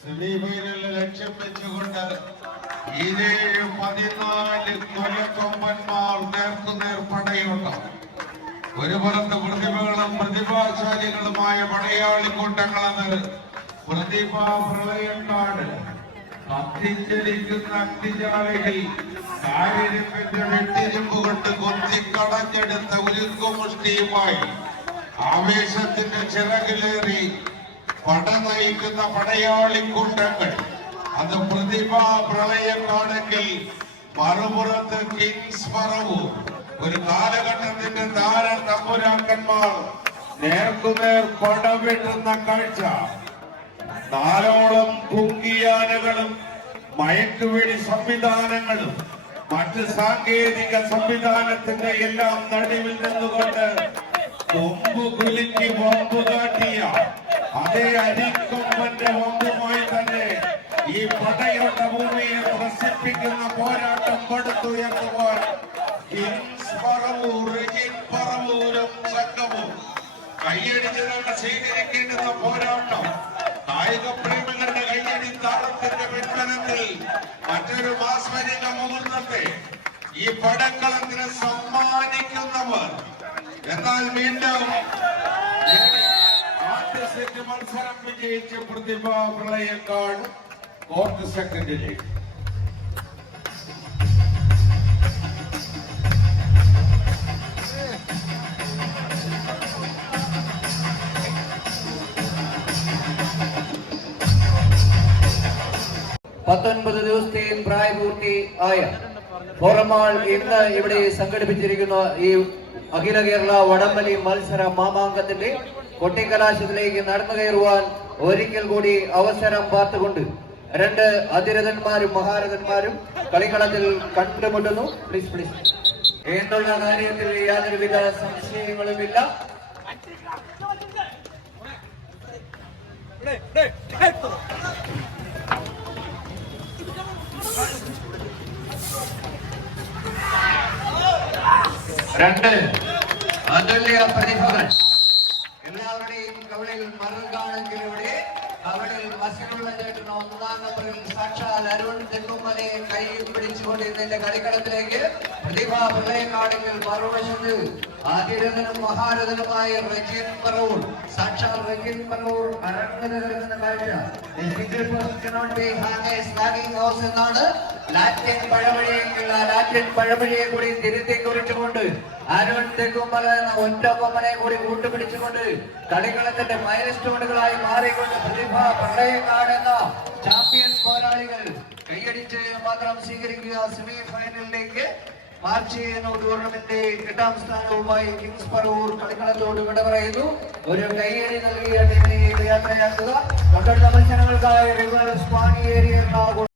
സെമിഫൈനലിൽ ലക്ഷ്യം വെച്ചുകൊണ്ട് 14 കൊലക്കൊമ്പന്മാർ നേർക്കുനേർ പടയുണ്ട്. ഒരു പുറത്ത് പ്രതിഭകളും പ്രതിഭാശാലികളുമായ പടയാളി കൂട്ടങ്ങളെന്നത് പ്രതിഭാ പ്രളയക്കാട് കത്തിച്ചലിക്കുന്ന അഗ്നിജാലയിൽ കാരിരുമ്പിന്റെ വെട്ടിരുമ്പ് കൊണ്ട് കൊത്തിക്കടഞ്ഞെടുത്ത ഉരുക്കുമുഷ്ടിയുമായി ആവേശത്തിന്റെ ചിറകിലേറി പട നയിക്കുന്ന പടയാളി കൂട്ടങ്ങൾ. അത് പ്രതിഭാ പ്രളയക്കാണെങ്കിൽ മറുപുറത്ത് കിങ്സ് പറവൂർ. ഒരു കാലഘട്ടത്തിന്റെ താര തമ്പുരാക്കന്മാർ നേർക്കുനേർ പടവെട്ടുന്ന കാഴ്ച. 4ഓളം കുങ്കിയാനകളും മയക്കുവെടി സംവിധാനങ്ങളും മറ്റ് സാങ്കേതിക സംവിധാനത്തിന്റെ എല്ലാം നടുവിൽ നിന്നുകൊണ്ട് കൊമ്പ് കുലുക്കി വമ്പ് കാട്ടിയ അതേ അരിക്കൊമ്പന്റെ വമ്പുമായി തന്നെ ഈ പടയോട്ട ഭൂമിയെ പ്രസിദ്ധിക്കുന്ന പോരാട്ടം പടുത്തുയർത്തുവാൻ കിങ്സ് പറവൂർ, രജിൻ പറവൂരും സംഘവും കൈയടിച്ചതാണ് ചെയ്തിരിക്കേണ്ടുന്ന പോരാട്ടം. കായിക പ്രേമികളുടെ കൈയടി താളത്തിന്റെ പിൻബലത്തിൽ മറ്റൊരു മാസ്മരിക മുഹൂർത്തത്തെ ഈ പടക്കളത്തിന് സമ്മാനിക്കുന്നവർ. എന്നാൽ വീണ്ടും ആദ്യ സെറ്റ് മത്സരം വിജയിച്ച പ്രതിഭാ പ്രളയക്കാട് ഫോർത്ത് സെക്കൻഡിലേക്ക്. ദിവസത്തെയും പ്രായപൂർത്തി ആയ ഫോറമാൾ ഇന്ന് ഇവിടെ സംഘടിപ്പിച്ചിരിക്കുന്ന ഈ അഖില കേരള വടംവലി മത്സര മാമാങ്കത്തിന്റെ കൊട്ടിക്കലാശത്തിലേക്ക് നടന്നു കയറുവാൻ ഒരിക്കൽ കൂടി അവസരം പാർത്തുകൊണ്ട് 2 അതിരഥന്മാരും മഹാരഥന്മാരും കളിക്കളത്തിൽ കണ്ടുമുട്ടുന്നു. Please please. എന്നുള്ള കാര്യത്തിൽ യാതൊരുവിധ സംശയങ്ങളുമില്ല. രണ്ട് അതുല്യ പ്രതിഭകൾ എല്ലാവരുടെയും കവളിൽ മറുകാണെങ്കിലൂടെ കവളിൽ മസിലുള്ള ചേട്ടുന്ന 1-ാം നമ്പറിൽ സാക്ഷാൽ അരുൺ തെക്കുമലയെ കൈ പിടിച്ചുകൊണ്ട് ഇതിന്റെ കളിക്കളത്തിലേക്ക് പ്രതിഭാ പ്രളയക്കാണെങ്കിൽ മറുവശത്ത് ആതിരഥനും മഹാരഥനുമായ രജിൻ പറവൂർ. സാക്ഷാൽ രജിൻ പറവൂർ അരങ്ങുന്ന കാഴ്ച എന്നാണ് ലാറ്റിൻ പഴമൊഴിയെങ്കിൽ ആ ലാറ്റിൻ പഴമൊഴിയെ കൂടി തിരുത്തി കുറിച്ചുകൊണ്ട് അരുൺ തെക്കുമല എന്ന ഒറ്റ കൊമ്പനെ കൂടി കൂട്ടുപിടിച്ചുകൊണ്ട് കളിക്കളത്തിന്റെ മൈൽസ്റ്റോണുകളായി മാറിക്കൊണ്ട് പ്രതിഭാ പ്രളയക്കാട് എന്ന ചാമ്പ്യൻ പോരാളികൾ കൈയടിച്ച് മാത്രം സ്വീകരിക്കുക. സെമി ഫൈനലിലേക്ക് മാർച്ച് ചെയ്യുന്ന ടൂർണമെന്റ് 8ാം സ്ഥാനവുമായി കിങ്സ് പറവൂർ കളിക്കളത്തോട് വിട പറയുന്നു. ഒരു കൈയടി നൽകിയ ടീമിനെ യാത്രയാക്കുക. പങ്കെടുത്ത മത്സരങ്ങൾക്കായി റിവർ സ്പാനി ഏരിയ